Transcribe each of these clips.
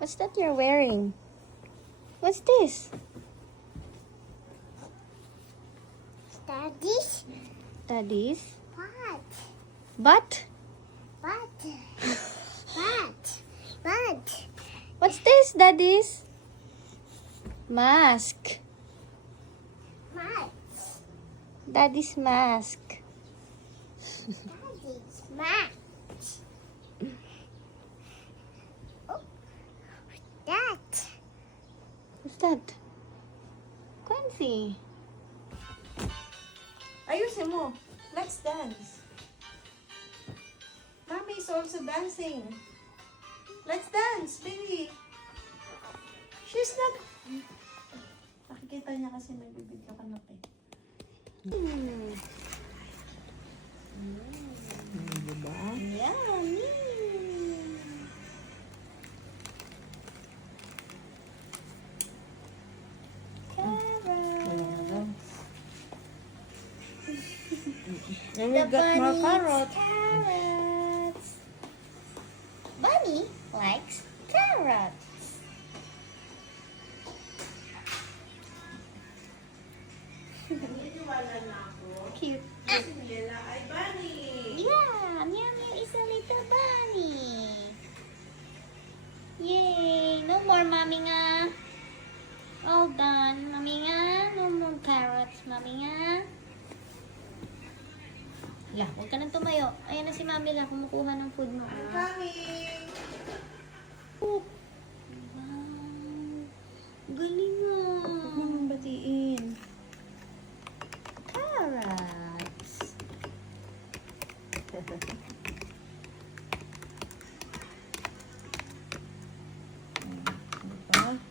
What's that you're wearing? What's this? Daddy's Daddy's? butt. Butt? Butt. Butt. Butt. What's this, Daddy's? Mask. Butt. Daddy's mask. Daddy's butt. Oh. That. What's that? Quincy. Ayusin mo. Let's dance. Mommy is also dancing. Let's dance, baby. She's not... Nakikita niya kasi nagbibidyo ka na pa eh. Diba? Yummy! And we got more carrots. Carrots. Bunny likes carrots. Cute. Yeah, Meow Meow is a little bunny. Yay! No more, Mami nga. All done, Mami nga. No more carrots, Mami nga. La, huwag ka nang tumayo. Ayan na si Mami lang, kumukuha ng food mo. Coming! Oh. Wow. Galing ah. Huwag mo nang batiin. Carrots. Diba?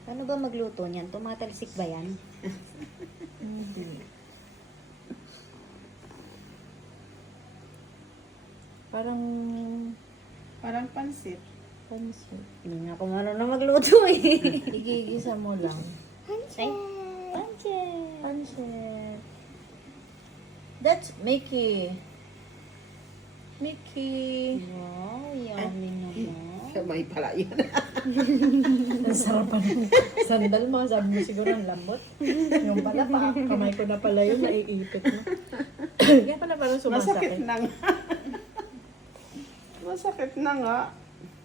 Paano ba magluto niyan? Tumatalsik ba yan? Hindi. Parang pansit. Pansit. Hindi nga ako marunong magluto eh. Igigisa mo lang. Ay, pansit. Pansit. That's Mickey. Mickey. Wow, yummy naman. Kamay pala yun. Ang sarap pa ng sandal mo. Sabi mo siguro ang lambot. Yung pala pa, kamay ko na pala yun. Naiipit mo. Kaya pala parang sumasakit. Masakit na nga. Masakit na nga.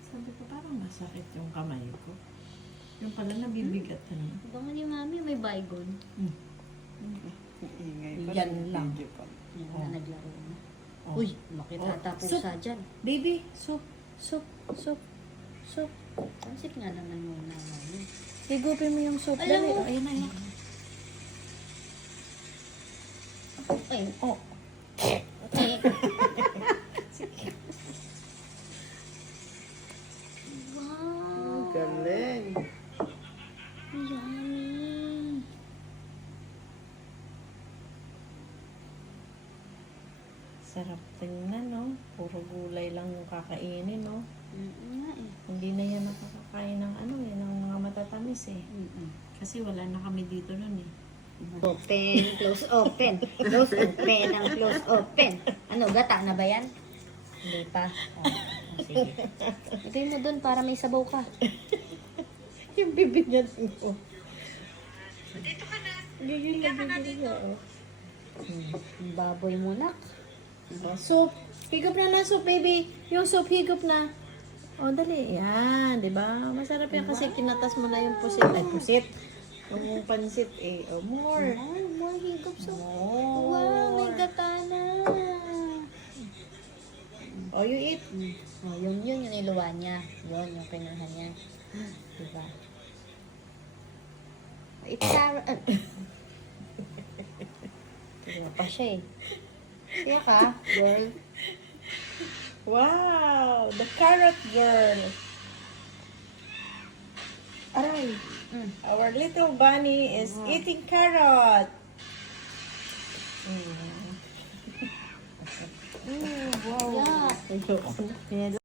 Sabi ko parang masakit yung kamay ko. Yung pala nabibigat na. Baka ni Mami may baygon. Ingay pa. Yan lang. Video pa. Yan Oh. na naglaro na. Oh. Uy, makita ata Soup. pusa dyan. Baby, soup, soup, soup, soup. Pansit nga naman muna, Mami. Higupin mo yung soup. Alam Dali. mo- Oh, ayun na yun. Ay, Oh. ay. Wow. Galing. Yummy. Sarap tingnan, no? Puro gulay lang yung kakainin, no? Nga eh. Hindi na yan nakakakain ng ano, eh, ng mga matatamis, eh. Kasi wala na kami dito nun, eh. Open, close, open. Close, open, ang close, open. Ano, gata na ba yan? Hindi pa. Oh, sige. Lagay mo dun para may sabaw ka. Yung bibig niya mo. Dito ka na. Gigil na dito. Oh. Yung baboy mo, nak. Oh, soup. Higop na soup, baby. Yung soup, higop na. Oh, dali. Yan, di ba? Masarap yan kasi kinatas mo na yung pusit. Ay, pusit. Yung pansit, eh. Oh, more. Wow, more higop so. More. Wow, may gata na. Oh, you eat. Oh, yun yung niluwa niya. Yun, yung kinuha niya. Diba? It's carrot. Wala pa siya eh. Siya ka, girl. Wow, the carrot girl. Aray. Our little bunny is eating carrot. Wow. Yeah. Ayoko na.